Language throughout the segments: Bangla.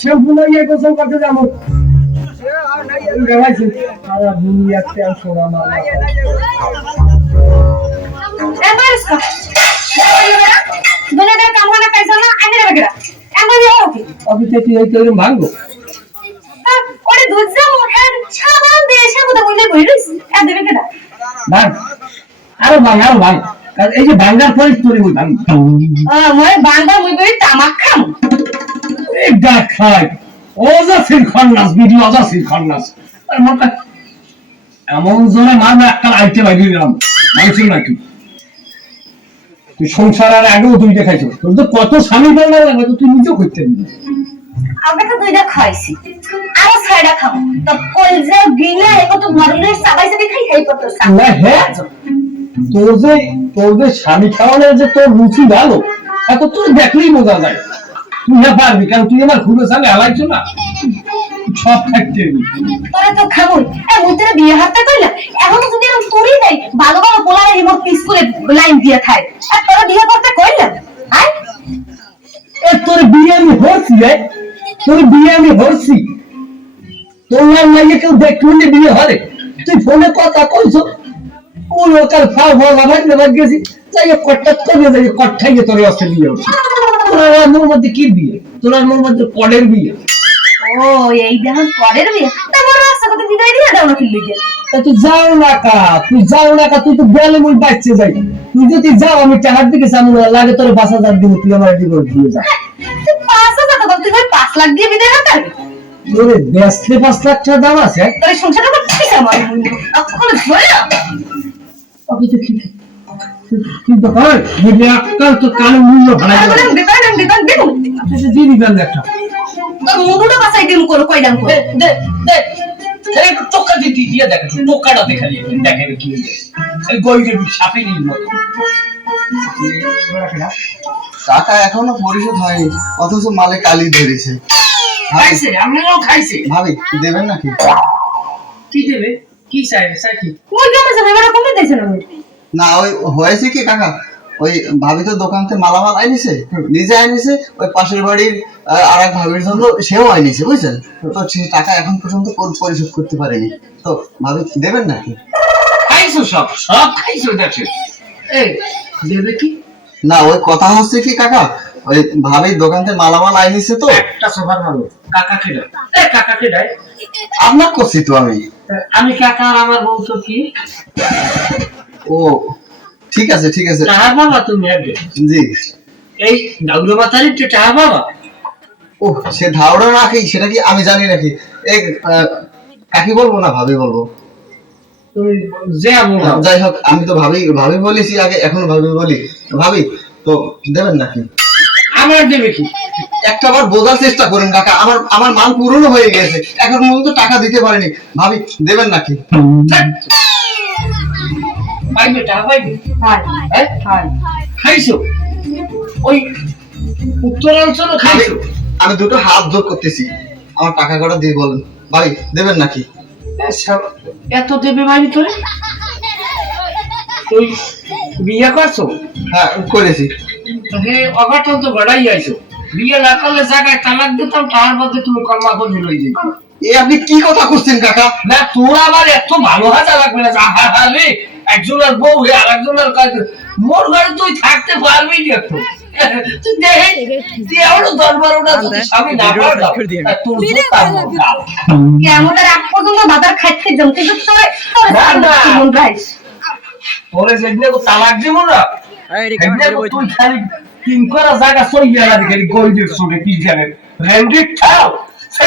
শ্যাম্পু লাগিয়ে গোসল করতে যাব। সারা দুনিয়া তেল সোনা মালা Embarska. কাম করে পাইছো না আমি রে এমন কি অফিসে তুই ভাঙবো ওরে দুধ ভাঙ। আরও ভাঙ আরও ভাঙ। এই যে ভাঙার পরে তোর ওই ভাঙ। আ মই মুই বই তামাক খাম। এই ডাক খাই অজাসির খন্নাস অজাসির খন্নাস। এমন জোরে মারবে একটা আইতে বাইরে দিলাম নাকি তুই সংসার আর আগেও তুই দেখাইছো তোর তো কত স্বামী লাগবে তুই নিজেও করতে দিবি আমরা তো দুইটা খাইছি। আরও ছয়টা খাব। তো কলজা গিলা কত মরলে সবাই সাথে খাই খাই করতে না হ্যাঁ তোর যে তোর যে স্বামী খাওয়ানোর যে তোর রুচি ভালো এত তোর দেখলেই বোঝা যায়। তুই পারবি কারণ তুই আমার হালাইছো না। সব থাকতে তোরা তো মুই তোরা বিয়ে হাতে কইলা এখন যদি তুরি দেই ভালো ভালো পোলারে পিস করে লাইন দিয়ে আর তোরা বিয়ে করতে কইলা? আয়। এ তোর বিয়ে আমি হরছি রে? তোর বিয়ে আমি হরছি নাম লাগে কেউ দেখলি বিয়ে হরে তুই ফোনে কথা কইছো। ওই ওকার ফাও ফাও লাভাই লাভাই গেছি। যাই হোক কট্টা করবে যাই কট্টাই তোর হচ্ছে তোর মধ্যে কি বিয়ে? তোর আর মোর মধ্যে কলের বিয়ে। ও এই যখন পরের বিয়ে? তা বড় রাস্তা কত বিদায় দিয়ে দাও না কিল্লি তা তুই যাও না কা তুই যাও না কা তুই তো গেলে মুই বাচ্চে যাই তুই যদি যাও আমি টাকার দিকে সামনে লাগে তোর পাঁচ হাজার দিব তুই আমার ডিভোর্স দিয়ে যা। তুই পাঁচ হাজার টাকা তুই পাঁচ লাখ দিয়ে বিদায় না পারবি? তোরে বেচতে পাঁচ লাখ টাকা দাম আছে তোর এই সংসারটা করছিস আমার? এখন ধরে আমি তো কি? কিন্তু হয় যদি আজকাল তো মূল্য ভাড়া দিয়ে দিবেন একটা। তোর বাসাই করো করে দে দে এই টোকা দিয়ে দিয়ে দেখ টোকাটা দেখা দিয়ে দেখে কি এই গইরে সাপে নিয়ে টাকা এখনও পরিশোধ হয়নি অথচ মালে কালি ধরেছে খাইছে আমরাও খাইছে। ভাবি দেবেন নাকি? কি দেবে? কি চাই চাই কি? কই কেমন যাবে এবারে কমে দিয়েছে না না ওই হয়েছে কি কাকা? ওই ভাবি তো দোকান থেকে মালামাল আইনিছে নিজে আইনিছে ওই পাশের বাড়ির আর এক ভাবির জন্য সেও আইনিছে বুঝছেন? তো সে টাকা এখন পর্যন্ত পর- পরিশোধ করতে পারেনি। তো ভাবি দেবেন নাকি? খাইছো সব সব খাইছো দেখে এই দেবে কি? না ওই কথা হচ্ছে কি কাকা? ওই ভাবির দোকান থেকে মালামাল আইনিছে তো। একটা সোফার ভালো কাকা খেলে। এই কাকা খেলে আপনার করছি তো আমি। আমি কাকা আর আমার বউ তো কি? ও ঠিক আছে ঠিক আছে। টাহা বাবা তুমি আগে? জি। এই ডাউলো মাথারি তো টাহা বাবা ও সে রাখি সেটা কি আমি জানি নাকি? এই কাকি বলব না ভাবি বলব? যাই হোক আমি তো ভাবি ভাবি বলেছি আগে এখন ভাবি বলি। ভাবি তো দেবেন নাকি? আমার দেবে কি? একটা বার বোঝার চেষ্টা করেন কাকা আমার আমার মান পুরনো হয়ে গেছে। এখন পর্যন্ত টাকা দিতে পারেনি। ভাবি দেবেন নাকি। পাইবে টাকা পাইবে হ্যাঁ খাইছো ওই উত্তরাঞ্চল খাইছো? আমি দুটো হাত জোর করতেছি। আমার টাকা কটা দিয়ে বলেন। ভাই দেবেন নাকি? এত দেবে বাড়ি তোরে? তুই বিয়ে করছ? হ্যাঁ করেছি। হে অঘটন তো ঘটাই আইছো। বিয়ে না করলে জায়গায় তালাক দিতাম তার মধ্যে তুমি কর্মা করে লই যাই এ আপনি কি কথা করছেন কাকা? না তোর আবার এত ভালো হাজা লাগবে না একজনের বউ আর একজনের কাজ। মোর ঘরে তুই থাকতে পারবি না তো। তুই দেখে যদি স্বামী না পর্যন্ত খাইতে কিন্তু তোর তোর। মন তালাক দিব না খালি তিন করা জায়গা সইয়া না খালি গোল্ডের সুরে কি জানে? রেন্ডি ঠাও সে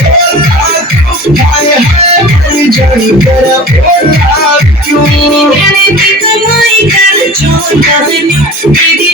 that I wanna have you. Baby, baby, my girl, you're loving you, baby.